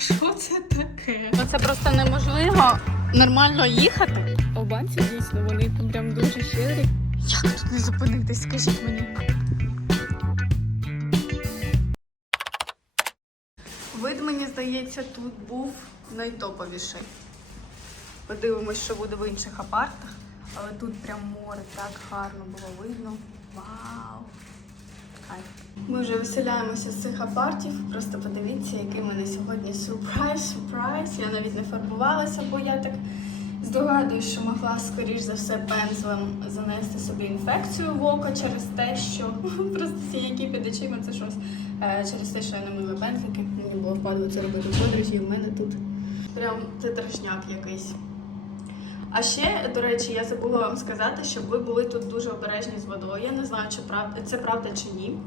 що це таке? Ну це просто неможливо нормально їхати. Албанці дійсно, вони там прям дуже щедрі. Як тут не зупинитись, скажіть мені. Вид, мені здається, тут був найтоповіший. Подивимось, що буде в інших апартах. Але тут прям море так гарно було видно. Вау! Кайф. Ми вже виселяємося з цих апартів. Просто подивіться, який мене сьогодні сюрприз, сюрприз. Я навіть не фарбувалася, бо я так здогадуюсь, що могла, скоріш за все, пензлем занести собі інфекцію в око через те, що просто сіняки під очима це щось. Е, Через те, що я не мила пензлики. Мені було впадло це робити в подорожі, і в мене тут прям це трешняк якийсь. А ще, до речі, я забула вам сказати, щоб ви були тут дуже обережні з водою. Я не знаю, чи правда це правда чи ні.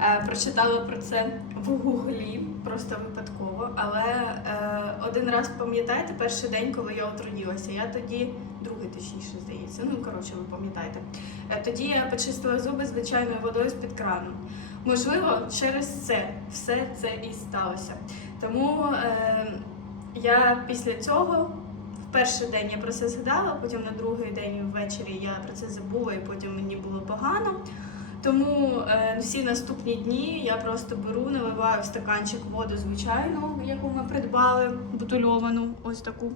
Е, прочитала про це в гуглі, просто випадково. Але е, один раз пам'ятаєте, перший день, коли я отруділася, я тоді, другий точніше здається, ну коротше, ви пам'ятаєте. Е, тоді я почистила зуби звичайною водою з-під крану. Можливо, через це все це і сталося. Тому е, я після цього перший день я про це згадала, потім на другий день ввечері я про це забула, і потім мені було погано. Тому е, всі наступні дні я просто беру, наливаю в стаканчик воду звичайну, яку ми придбали, бутильовану, ось таку.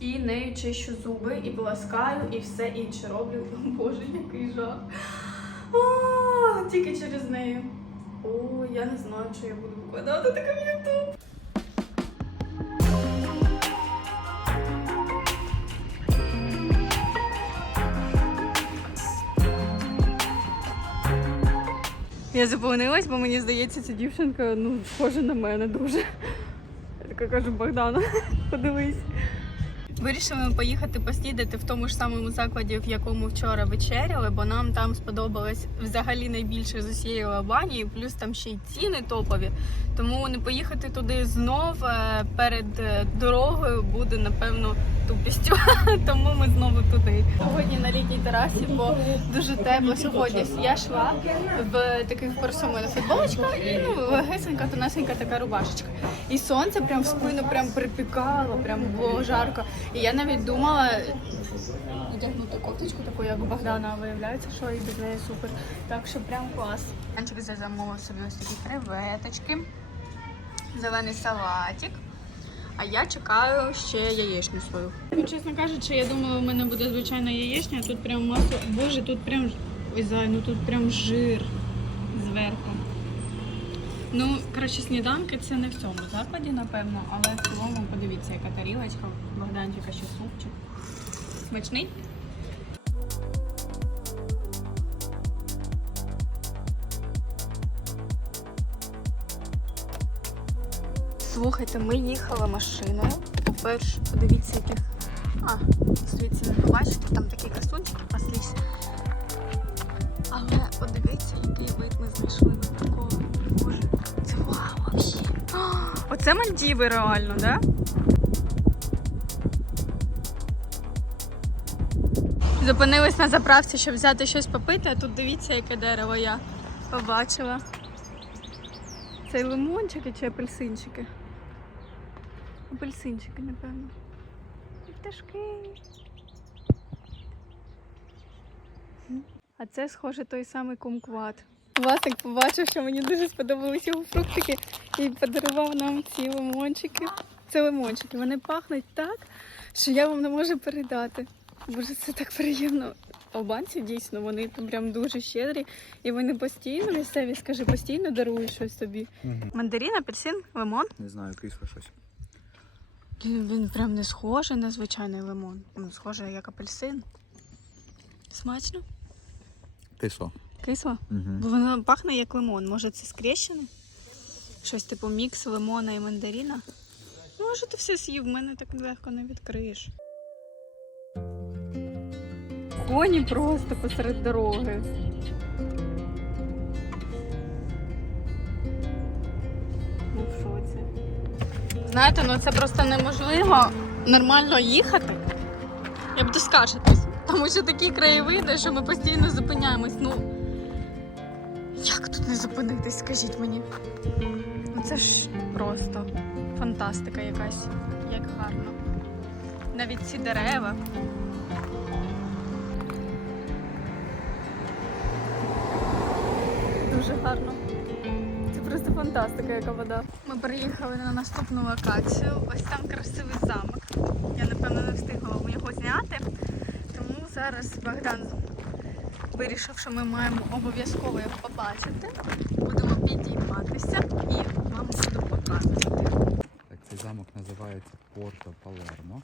І нею чищу зуби, і поласкаю, і все інше роблю. Боже, який жах. Тільки через неї. О, я не знаю, що я буду викладати таке в Ютуб. Я зупинилась, бо мені здається, ця дівчинка ну, схожа на мене дуже. Я така кажу, Богдана, подивись. Вирішили ми поїхати поснідати в тому ж самому закладі, в якому вчора вечеряли, бо нам там сподобалось взагалі найбільше з усієї Албанії, плюс там ще й ціни топові. Тому не поїхати туди знов е, перед е, дорогою буде напевно тупістю. Тому ми знову туди. Сьогодні на літній терасі, бо дуже тепло сьогодні. Я йшла в таких персомених футболочках і ну легесенька, тонесенька така рубашечка. І сонце прям в спину прям припікало, прям було жарко. І я навіть думала одягнути кофточку таку, як у Богдана, виявляється, що і без неї супер. Так що прям клас. Анчик замовив собі ось такі креветочки, зелений салатик. А я чекаю ще яєчню свою. Ну, чесно кажучи, я думала, у мене буде звичайна яєчня, а тут прям масло. Боже, тут прям ой, зай, ну тут прям жир зверху. Ну, коротше, сніданки це не в цьому закладі, напевно, але в цілому подивіться, яка тарілочка, Богданчика ще супчик. Смачний? Слухайте, ми їхали машиною. По-перше, подивіться, яких. А, звідси не побачите, там такі красунчики паслись. Але подивіться, який вид ми знайшли випадково. Боже, вау вообще. Оце Мальдіви реально, да? Зупинились на заправці, щоб взяти щось попити, а тут дивіться, яке дерево я побачила. Це лимончики чи апельсинчики? Апельсинчики, напевно. І Пташки. А це, схоже, той самий кумкват. Власник побачив, що мені дуже сподобались його фруктики і подарував нам ці лимончики. Це лимончики. Вони пахнуть так, що я вам не можу передати. Боже, це так приємно. Албанці дійсно, вони там прям дуже щедрі, і вони постійно, місцеві, скажи, постійно дарують щось тобі. Мандарин, апельсин, лимон. Не знаю, кисло щось. Він, він прям не схожий на звичайний лимон. Він схожий як апельсин. Смачно? Кисло. Кисло? Угу. Бо воно пахне як лимон. Може це скрещене? Щось типу мікс лимона і мандарина. Ну, а що ти все з'їв? В мене так легко не відкриєш. Коні просто посеред дороги. Ну, в шоці. Знаєте, ну це просто неможливо нормально їхати. Я буду скаржитись. Тому що такі краєвиди, що ми постійно зупиняємось. Ну як тут не зупинитись, скажіть мені. Ну це ж просто фантастика якась, як гарно. Навіть ці дерева. Дуже гарно. Це просто фантастика, яка вода. Ми приїхали на наступну локацію. Ось там красивий замок. Я напевно не встигла його зняти. Тому зараз Богдан вирішив, що ми маємо обов'язково його побачити. Будемо підійматися і вам буду показувати. Так, цей замок називається Порто Палермо.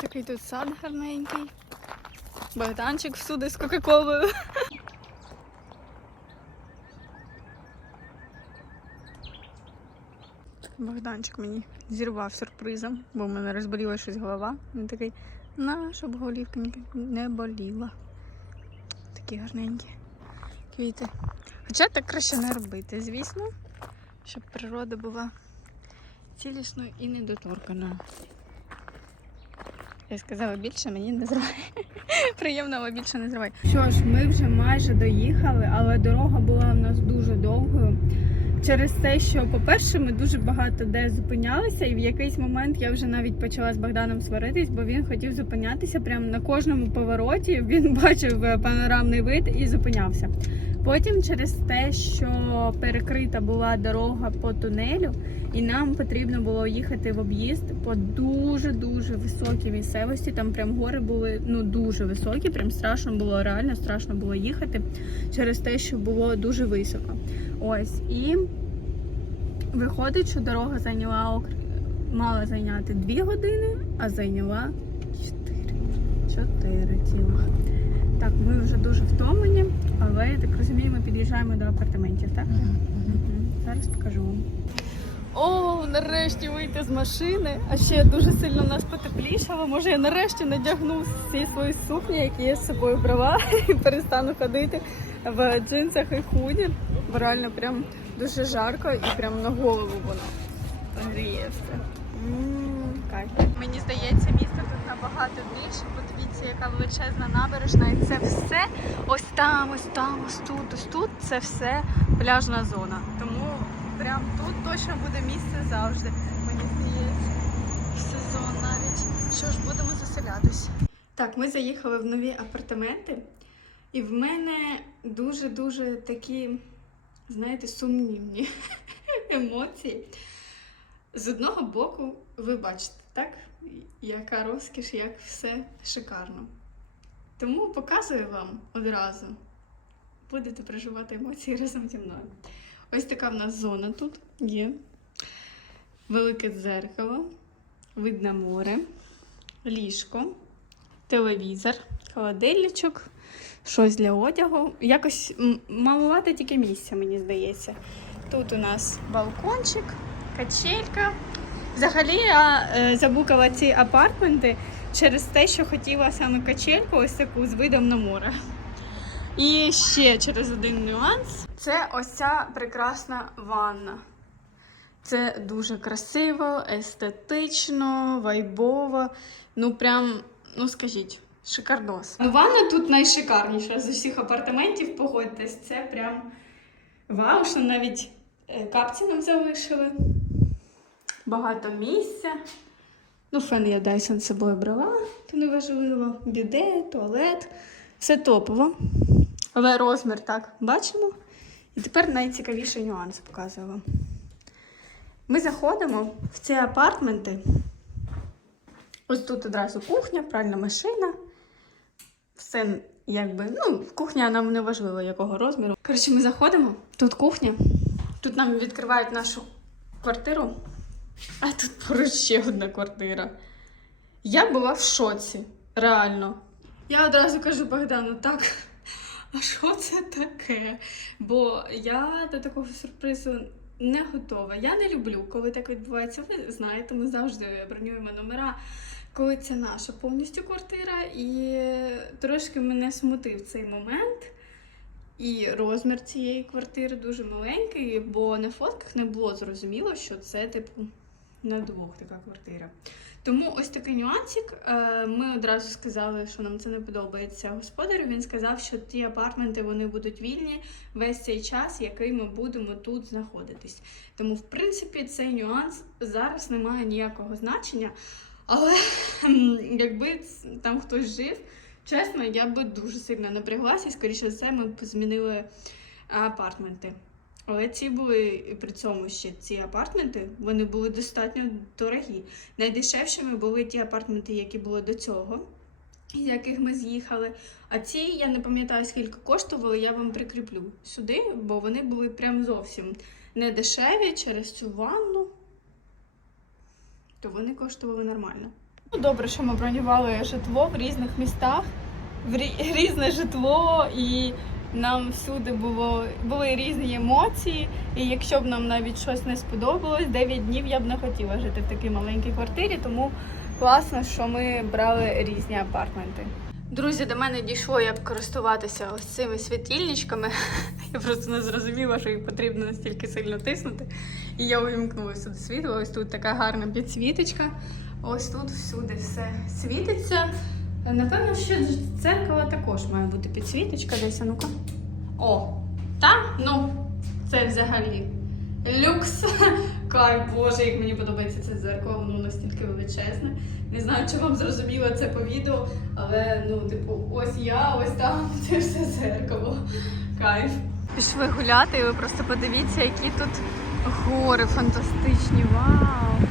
Такий тут сад гарненький. Богданчик всюди з Кока-Колою. Богданчик мені зірвав сюрпризом, бо в мене розболіла щось голова. Він такий, на, щоб голівка не боліла. Такі гарненькі квіти. Хоча так краще не робити, звісно, щоб природа була цілісною і недоторканою. Я сказала більше, мені не зриває. Приємного більше не зриває. Що ж, ми вже майже доїхали, але дорога була у нас дуже довгою. Через те, що, по-перше, ми дуже багато де зупинялися, і в якийсь момент я вже навіть почала з Богданом сваритись, бо він хотів зупинятися прямо на кожному повороті. Він бачив е, панорамний вид і зупинявся. Потім через те, що перекрита була дорога по тунелю, і нам потрібно було їхати в об'їзд по дуже дуже високій місцевості. Там прям гори були ну дуже високі, прям страшно було реально страшно було їхати через те, що було дуже високо. Ось і виходить, що дорога зайняла мала зайняти 2 години, а зайняла 4. 4 цілих. Так, ми вже дуже втомлені, але я так розумію, ми під'їжджаємо до апартаментів, так? Мгм. Зараз покажу вам. О, нарешті вийти з машини. А ще дуже сильно нас потеплішало. Може, я нарешті надягну всі свої сукні, які я з собою брала, і перестану ходити в джинсах і худі. Бо реально прям дуже жарко і прям на голову воно гріє все. Кайф. Мені здається, місце тут набагато більше. Подивіться, яка величезна набережна, і це все ось там, ось там, ось тут, ось тут. Це все пляжна зона. Тому прям тут точно буде місце завжди. Мені здається, сезон навіть. Що ж, будемо заселятись. Так, ми заїхали в нові апартаменти, і в мене дуже-дуже такі, знаєте, сумнівні емоції. З одного боку, ви бачите, так? Яка розкіш, як все шикарно. Тому показую вам одразу. Будете переживати емоції разом зі мною. Ось така в нас зона тут є. Велике дзеркало, вид на море, ліжко, телевізор, холодильничок, щось для одягу. Якось малувати тільки місця, мені здається. Тут у нас балкончик, качелька. Взагалі я е, забукала ці апартменти через те, що хотіла саме качельку, ось таку з видом на море. І ще через один нюанс. Це ось ця прекрасна ванна. Це дуже красиво, естетично, вайбово. Ну, прям, ну скажіть, шикардос. Ну, ванна тут найшикарніша з усіх апартаментів, погодьтесь, це прям вау, що навіть е, капці нам залишили. Багато місця. Ну, фен я Dyson з собою брала, то не важливо. Біде, туалет. Все топово. Але розмір так бачимо. І тепер найцікавіший нюанс показую вам. Ми заходимо в ці апартменти. Ось тут одразу кухня, пральна машина. Все Якби, ну, кухня нам не важливо, якого розміру. Коротше, ми заходимо. Тут кухня. Тут нам відкривають нашу квартиру. А тут поруч ще одна квартира. Я була в шоці. Реально. Я одразу кажу Богдану, так. А що це таке? Бо я до такого сюрпризу не готова. Я не люблю, коли так відбувається. Ви знаєте, ми завжди бронюємо номера, коли це наша повністю квартира. І трошки мене смутив цей момент. І розмір цієї квартири дуже маленький, бо на фотках не було зрозуміло, що це, типу, на двох така квартира. Тому ось такий нюансик. Е, Ми одразу сказали, що нам це не подобається господарю. Він сказав, що ті апартменти вони будуть вільні весь цей час, який ми будемо тут знаходитись. Тому, в принципі, цей нюанс зараз не має ніякого значення. Але якби там хтось жив, чесно, я би дуже сильно напряглася, і скоріше за все, ми б змінили апартменти. Але ці були і при цьому ще ці апартменти, вони були достатньо дорогі. Найдешевшими були ті апартменти, які були до цього, з яких ми з'їхали. А ці я не пам'ятаю, скільки коштували, я вам прикріплю сюди, бо вони були прям зовсім не дешеві через цю ванну. То вони коштували нормально. Ну, добре, що ми бронювали житло в різних містах, в рі- різне житло, і нам всюди було, були різні емоції. І якщо б нам навіть щось не сподобалось, 9 днів я б не хотіла жити в такій маленькій квартирі, тому класно, що ми брали різні апартменти. Друзі, до мене дійшло, як користуватися ось цими світильничками. Я просто не зрозуміла, що їх потрібно настільки сильно тиснути. І я увімкнула сюди світло. Ось тут така гарна підсвіточка. Ось тут всюди все світиться. Напевно, що дзеркало також має бути підсвіточка десь, ну-ка. О, та? Ну, це взагалі люкс. Кайф, боже, як мені подобається це дзеркало, воно настільки величезне. Не знаю, чи вам зрозуміло це по відео, але ну, типу, ось я, ось там, це все зеркало. Кайф. Пішли гуляти, і ви просто подивіться, які тут гори фантастичні. Вау!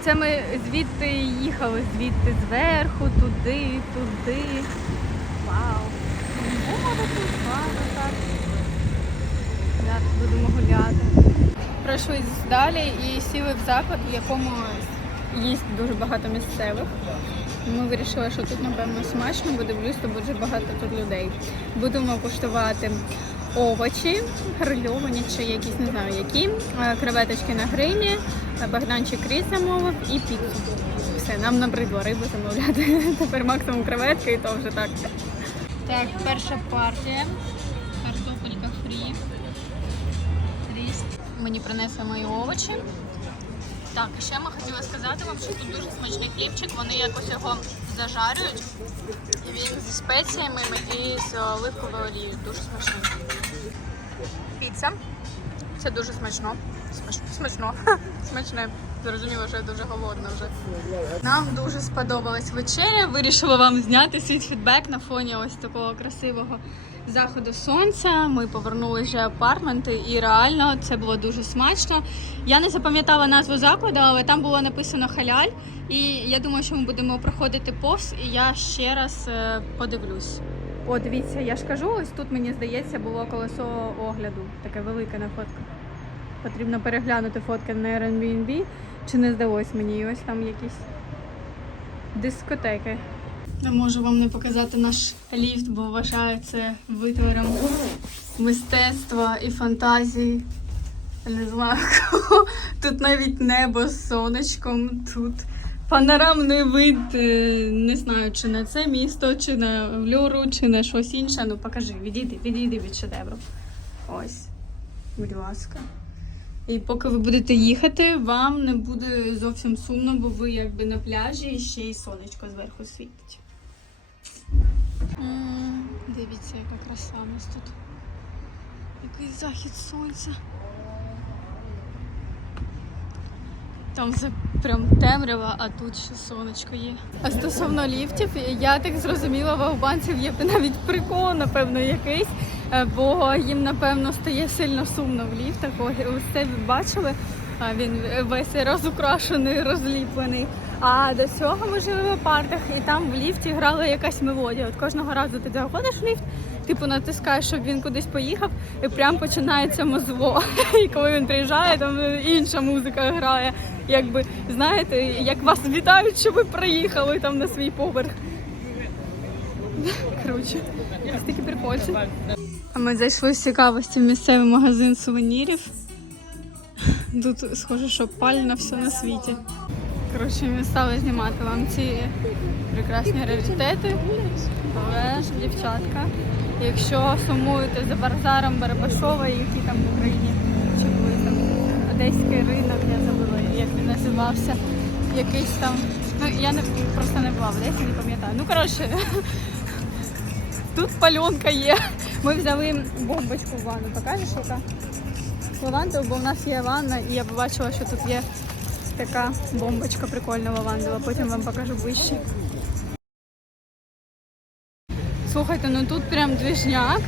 Це ми звідти їхали, звідти зверху, туди, туди. Вау! Море тут, гарно так. Зараз будемо гуляти. Пройшли далі і сіли в заклад, в якому їсть дуже багато місцевих. Ми вирішили, що тут, напевно, смачно, бо дивлюсь, то дуже багато тут людей. Будемо куштувати овочі, грильовані чи якісь, не знаю які, е, креветочки на грині, Богданчик різ замовив і піцу. Все, нам набридло рибу замовляти. Тепер максимум креветки і то вже так. Так, перша партія. Мені принесли мої овочі. Так, ще ми хотіли сказати вам, що тут дуже смачний хлібчик. Вони якось його зажарюють. І він зі спеціями і з оливковою олією. Дуже смачний. Піца. Це дуже смачно. Смачно. Смачно. Смачне. Зрозуміло, що я дуже голодна вже. Нам дуже сподобалась вечеря. Вирішила вам зняти свій фідбек на фоні ось такого красивого заходу сонця. Ми повернули вже апартменти, і реально це було дуже смачно. Я не запам'ятала назву закладу, але там було написано халяль. І я думаю, що ми будемо проходити повз, і я ще раз е, подивлюсь. О, дивіться, я ж кажу, ось тут мені здається було колесо огляду, таке велике на фотках. Потрібно переглянути фотки на Airbnb, чи не здалось мені, і ось там якісь дискотеки. Я можу вам не показати наш ліфт, бо вважаю це витвором мистецтва і фантазії. Не знаю кого. Тут навіть небо з сонечком, тут панорамний вид. е, Не знаю, чи на це місто, чи на Влюру, чи на щось інше. Ну покажи, відійди, відійди від шедевру. Ось, будь ласка. І поки ви будете їхати, вам не буде зовсім сумно, бо ви якби на пляжі і ще й сонечко зверху світить. Дивіться, яка краса у нас тут. Який захід сонця. Там все прям темрява, а тут ще сонечко є. А стосовно ліфтів, я так зрозуміла, в албанців є навіть прикол, напевно, якийсь, е, бо їм, напевно, стає сильно сумно в ліфтах. Ось це бачили. А він весь розукрашений, розліплений. А до цього ми жили в апартах, і там в ліфті грала якась мелодія. От кожного разу ти заходиш в ліфт, типу натискаєш, щоб він кудись поїхав, і прям починається музло. І коли він приїжджає, там інша музика грає. Якби знаєте, як вас вітають, що ви приїхали там на свій поверх. Коротше, ось такі прикольці. А ми зайшли з цікавості в місцевий магазин сувенірів. Тут схоже, що пальне все на світі. Коротше, стали знімати вам ці прекрасні раритети. Але ж, дівчатка, якщо сумуєте за базаром Барабашова, які там в Україні, чи були там Одеський ринок, я забула, як він називався. Якийсь там. Ну, я не просто не була в Одесі, не пам'ятаю. Ну, коротше, тут пальонка є. Ми взяли бомбочку в ванну. Покажеш, яка? Лавандову, бо в нас є ванна, і я побачила, що тут є така бомбочка прикольна лавандова. Потім вам покажу ближче. Слухайте, ну тут прям двіжняк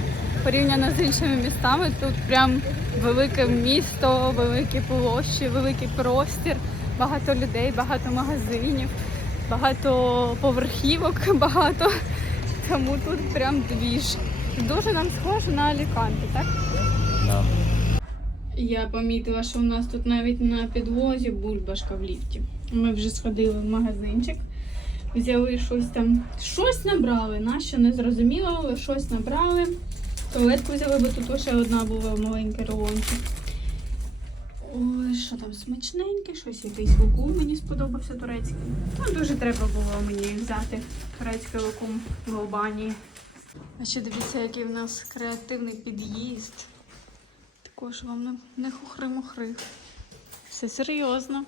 порівняно з іншими містами. Тут прям велике місто, великі площі, великий простір, багато людей, багато магазинів, багато поверхівок, багато. Тому тут прям двіж. Дуже нам схоже на Аліканте, так? Да. Я помітила, що у нас тут навіть на підлозі бульбашка в ліфті. Ми вже сходили в магазинчик, взяли щось там, щось набрали, на що не зрозуміло, але щось набрали. Туалетку взяли, бо тут лише одна була маленька рулончик. Ой, що там смачненьке, щось якийсь лукум мені сподобався турецький. Ну, дуже треба було мені взяти турецький лукум в Албанії. А ще дивіться, який в нас креативний під'їзд. Також вам не, не хухри-мухри. Все серйозно.